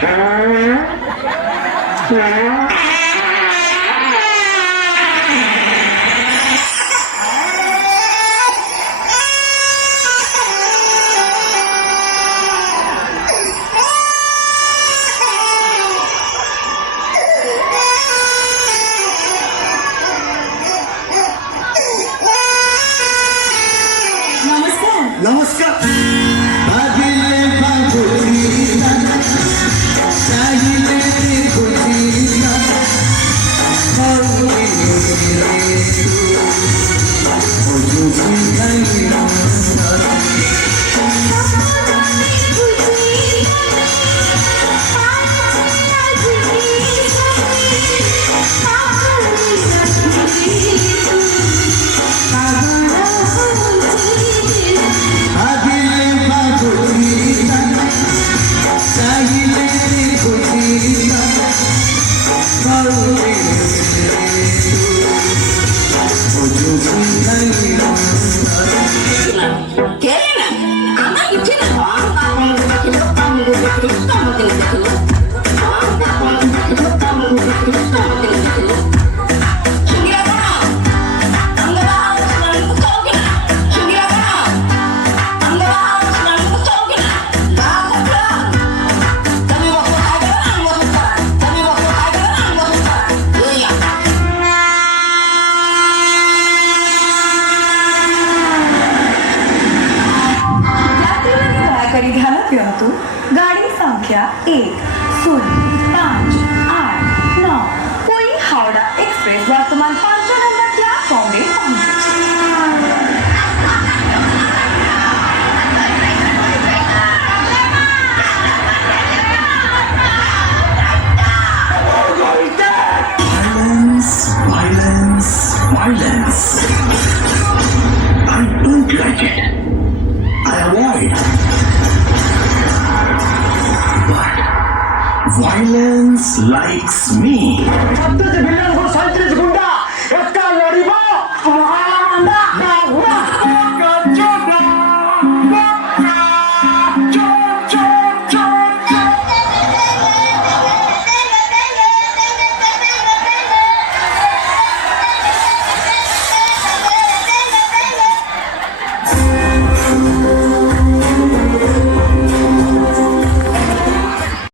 नमस्कार. ध्यानात ठेवतो. गाडी संख्या 10589 पुरी हावड़ा एक्सप्रेस वर्तमान 5 नंबर प्लॅटफॉर्मवर Violence. I don't like it. I avoid. But violence likes me. Building को 37 गुंडा, इसका लड़ीबा, महा मंदा,